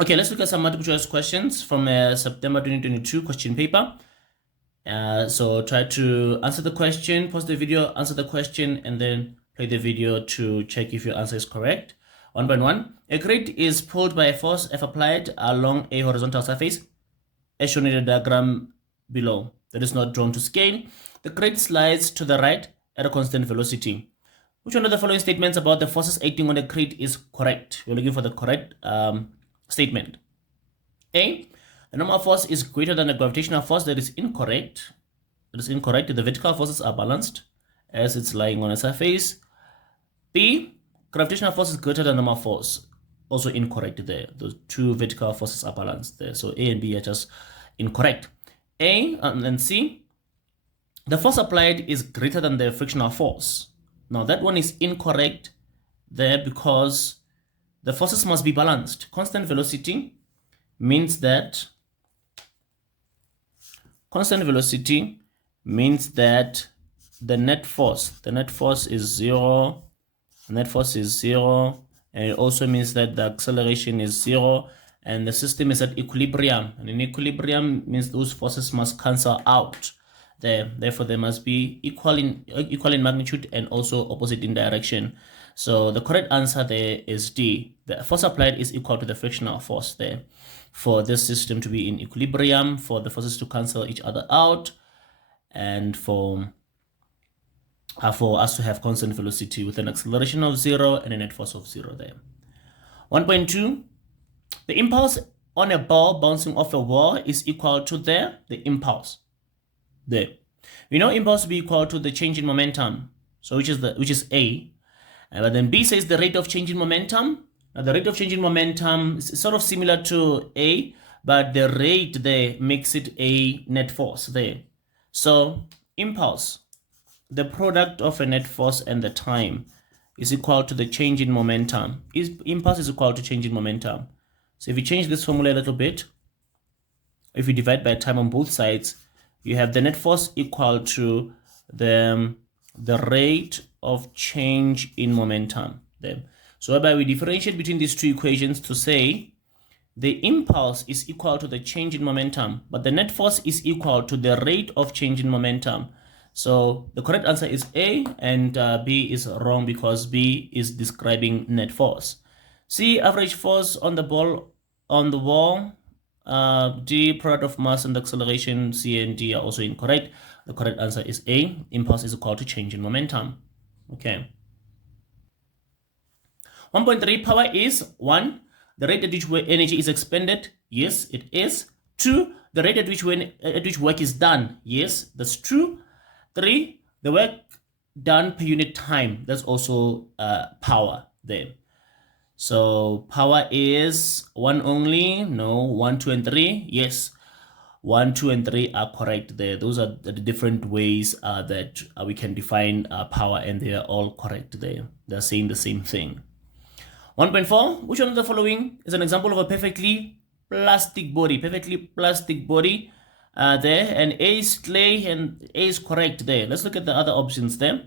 Okay, let's look at some multiple choice questions from September 2022 question paper. So try to answer the question, pause the video, answer the question, and then play the video to check if your answer is correct. 1.1. A crate is pulled by a force F applied along a horizontal surface, as shown in the diagram below, that is not drawn to scale. The crate slides to the right at a constant velocity. Which one of the following statements about the forces acting on the crate is correct? We're looking for the correct statement. A, the normal force is greater than the gravitational force. That is incorrect. That is incorrect. The vertical forces are balanced as it's lying on a surface. B, gravitational force is greater than normal force. Also incorrect there. Those two vertical forces are balanced there. So A and B are just incorrect. A and C, the force applied is greater than the frictional force. Now that one is incorrect there because the forces must be balanced. Constant velocity means that the net force is zero. The net force is zero, and it also means that the acceleration is zero, and the system is at equilibrium. And in equilibrium means those forces must cancel out. Therefore, they must be equal in magnitude and also opposite in direction. So the correct answer there is D. The force applied is equal to the frictional force there. For this system to be in equilibrium, for the forces to cancel each other out, and for us to have constant velocity with an acceleration of 0 and a net force of 0 there. 1.2, the impulse on a ball bouncing off a wall is equal to the impulse there. We know impulse to be equal to the change in momentum, so which is A. But then B says the rate of change in momentum. Now the rate of change in momentum is sort of similar to A, but the rate there makes it a net force there. So impulse, the product of a net force and the time, is equal to the change in momentum. Impulse is equal to change in momentum. So if you change this formula a little bit, if you divide by time on both sides, you have the net force equal to the rate of change in momentum there. So whereby we differentiate between these two equations to say the impulse is equal to the change in momentum, but the net force is equal to the rate of change in momentum. So the correct answer is A, and B is wrong because B is describing net force. C, average force on the ball on the wall. D, product of mass and acceleration. C and D are also incorrect. The correct answer is A, impulse is equal to change in momentum. Okay. 1.3, power is 1, the rate at which energy is expended. Yes, it is. 2, the rate at which work is done. Yes, that's true. 3, the work done per unit time. That's also power there. So power is 1 only. No, 1, 2, and 3. Yes, 1, 2, and 3 are correct there. Those are the different ways that we can define power, and they are all correct there. They're saying the same thing. 1.4, which one of the following is an example of a perfectly plastic body? There, and A is clay, and A is correct there. Let's look at the other options there.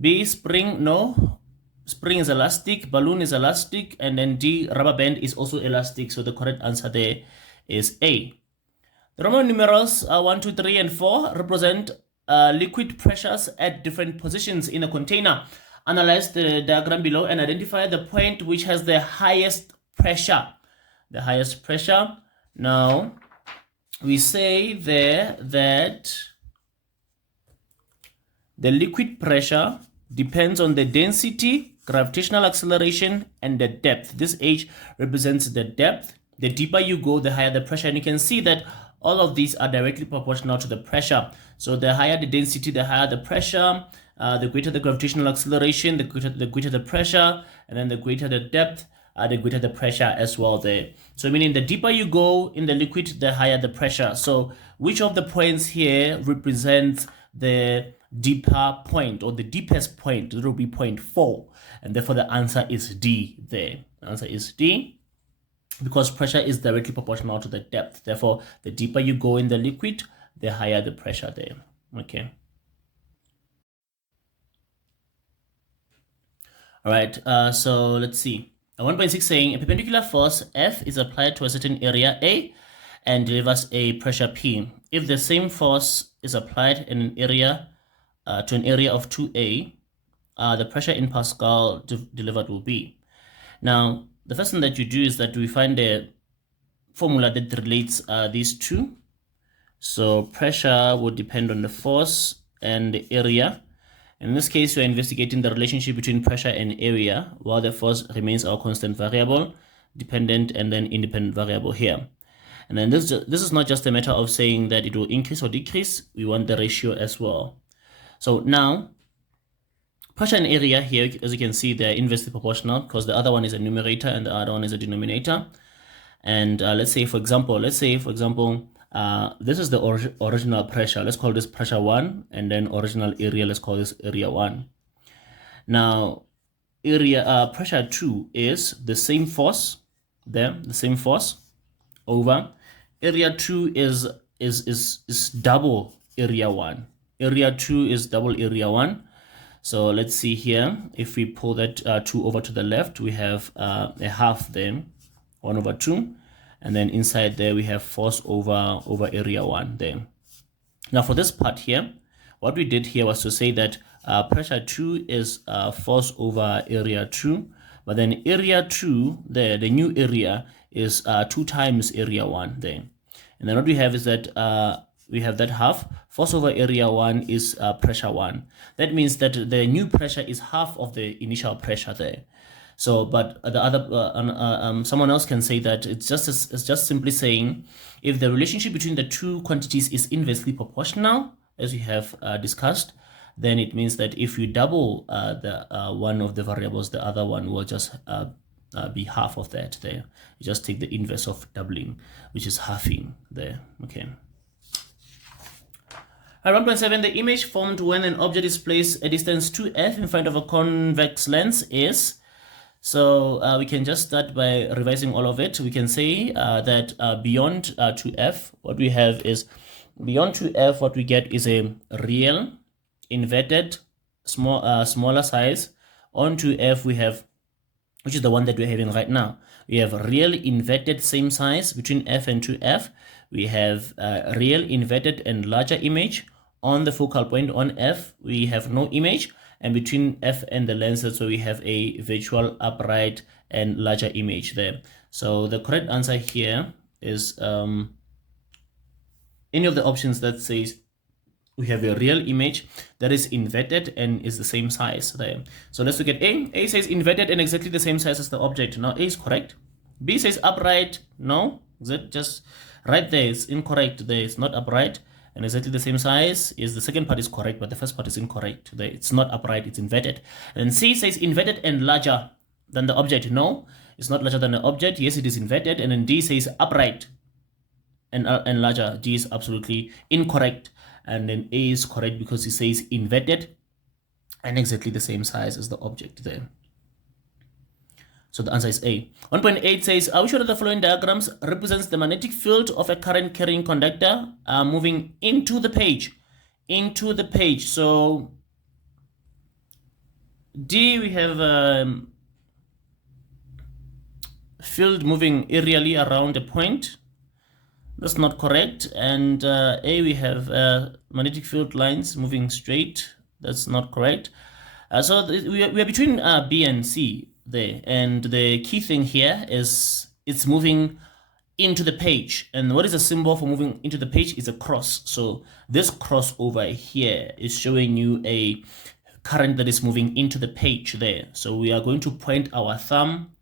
B, spring. No, spring is elastic, balloon is elastic, and then D, rubber band is also elastic. So the correct answer there is A. The Roman numerals 1, 2, 3, and 4 represent liquid pressures at different positions in a container. Analyze the diagram below and identify the point which has the highest pressure. The highest pressure. Now, we say there that the liquid pressure depends on the density, gravitational acceleration, and the depth. This H represents the depth. The deeper you go, the higher the pressure. And you can see that all of these are directly proportional to the pressure. So the higher the density, the higher the pressure. The greater the gravitational acceleration, the greater the pressure, and then the greater the depth, the greater the pressure as well there. So meaning the deeper you go in the liquid, the higher the pressure. So which of the points here represents the deeper point or the deepest point? It will be point 4, and therefore the answer is D there. The answer is D, because pressure is directly proportional to the depth. Therefore, the deeper you go in the liquid, the higher the pressure there. Okay. All right, so let's see. 1.6 saying a perpendicular force F is applied to a certain area A and delivers a pressure P. If the same force is applied in an area to an area of 2A, the pressure in Pascal delivered will be. Now, the first thing that you do is that we find a formula that relates these two. So pressure would depend on the force and the area. In this case, we're investigating the relationship between pressure and area, while the force remains our constant variable, dependent and then independent variable here. And then this is not just a matter of saying that it will increase or decrease. We want the ratio as well. So now, pressure and area here, as you can see, they're inversely proportional because the other one is a numerator and the other one is a denominator. And let's say, for example, this is the original pressure. Let's call this pressure 1, and then original area, let's call this area 1. Now, pressure 2 is the same force there, the same force over area 2 is double area 1. Area 2 is double area 1. So let's see here, if we pull that 2 over to the left, we have a half there, 1 over 2, and then inside there we have force over area 1 there. Now for this part here, what we did here was to say that pressure 2 is force over area 2, but then area 2 there, the new area, is 2 times area 1 there. And then what we have is that we have that half. Force over area 1 is pressure 1. That means that the new pressure is half of the initial pressure there. So, but the other someone else can say that it's just simply saying if the relationship between the two quantities is inversely proportional, as we have discussed, then it means that if you double the one of the variables, the other one will just be half of that there. You just take the inverse of doubling, which is halving there. Okay. 1.7, the image formed when an object is placed a distance 2f in front of a convex lens is. So we can just start by revising all of it. We can say that beyond 2f, what we have is, beyond 2f, what we get is a real inverted smaller size. On 2f we have, which is the one that we're having right now, we have real inverted same size between f and 2f. We have real inverted and larger image. On the focal point on f, we have no image, and between f and the lenses, so we have a virtual upright and larger image there. So the correct answer here is any of the options that says we have a real image that is inverted and is the same size there. So let's look at A. A says inverted and exactly the same size as the object. Now A is correct. B says upright. No, that just right there is incorrect. There is not upright and exactly the same size. Is the second part is correct, but the first part is incorrect. There it's not upright, it's inverted. And C says inverted and larger than the object. No, it's not larger than the object. Yes, it is inverted. And then D says upright and larger. D is absolutely incorrect. And then A is correct because it says inverted and exactly the same size as the object there. So the answer is A. 1.8 says, are we sure that the following diagrams represents the magnetic field of a current carrying conductor moving into the page? Into the page. So D, we have field moving aerially around a point. That's not correct. And A, we have magnetic field lines moving straight. That's not correct. So we are between B and C there. And the key thing here is it's moving into the page. And what is the symbol for moving into the page? Is a cross. So this cross over here is showing you a current that is moving into the page there. So we are going to point our thumb.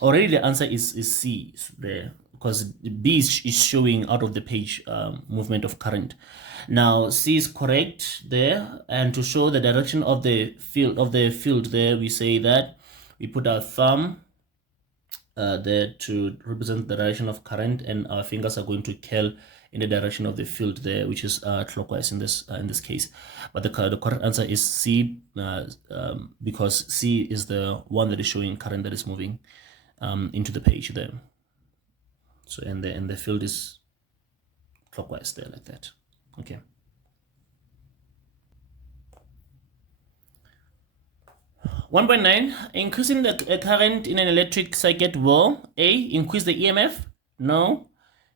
Already the answer is C there, because B is showing out of the page movement of current. Now C is correct there, and to show the direction of the field there, we say that we put our thumb there to represent the direction of current, and our fingers are going to curl in the direction of the field there, which is clockwise in this case. But the correct answer is C, because C is the one that is showing current that is moving into the page there. So and the field is clockwise there, like that. Okay. 1.9, increasing the current in an electric circuit will A, increase the EMF? No,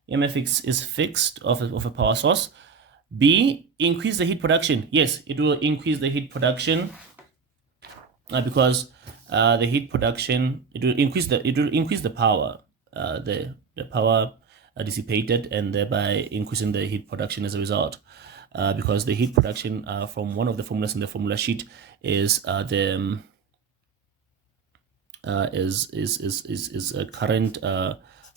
EMF is fixed of a power source. B, increase the heat production? Yes, it will increase the heat production because the heat production, it will increase the power, the power dissipated, and thereby increasing the heat production as a result. Because the heat production from one of the formulas in the formula sheet is a current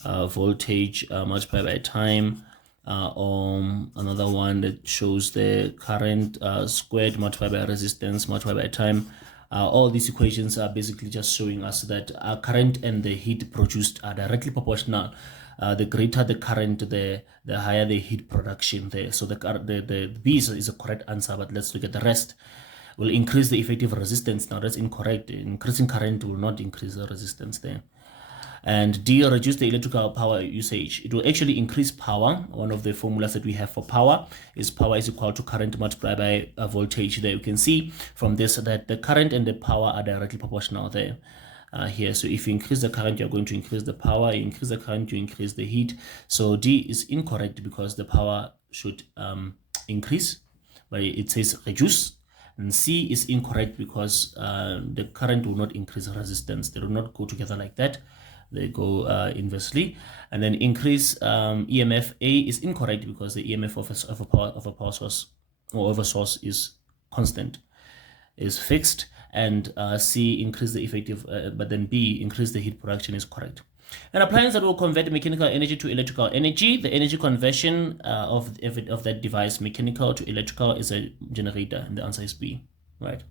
voltage multiplied by time, or another one that shows the current squared multiplied by resistance multiplied by time. All these equations are basically just showing us that current and the heat produced are directly proportional. The greater the current, the higher the heat production there. So the B is a correct answer, but let's look at the rest. Will increase the effective resistance. Now that's incorrect. Increasing current will not increase the resistance there. And D, reduce the electrical power usage. It will actually increase power. One of the formulas that we have for power is equal to current multiplied by voltage. There you can see from this that the current and the power are directly proportional there. Here, so if you increase the current, you're going to increase the power. You increase the current, you increase the heat. So D is incorrect because the power should increase, but it says reduce. And C is incorrect because the current will not increase resistance. They do not go together like that. They go inversely. And then increase EMF. A is incorrect because the EMF of a power source or of a source is constant, is fixed. And C, increase the effective, but then B, increase the heat production, is correct. An appliance that will convert mechanical energy to electrical energy. The energy conversion of that device, mechanical to electrical, is a generator, and the answer is B, right?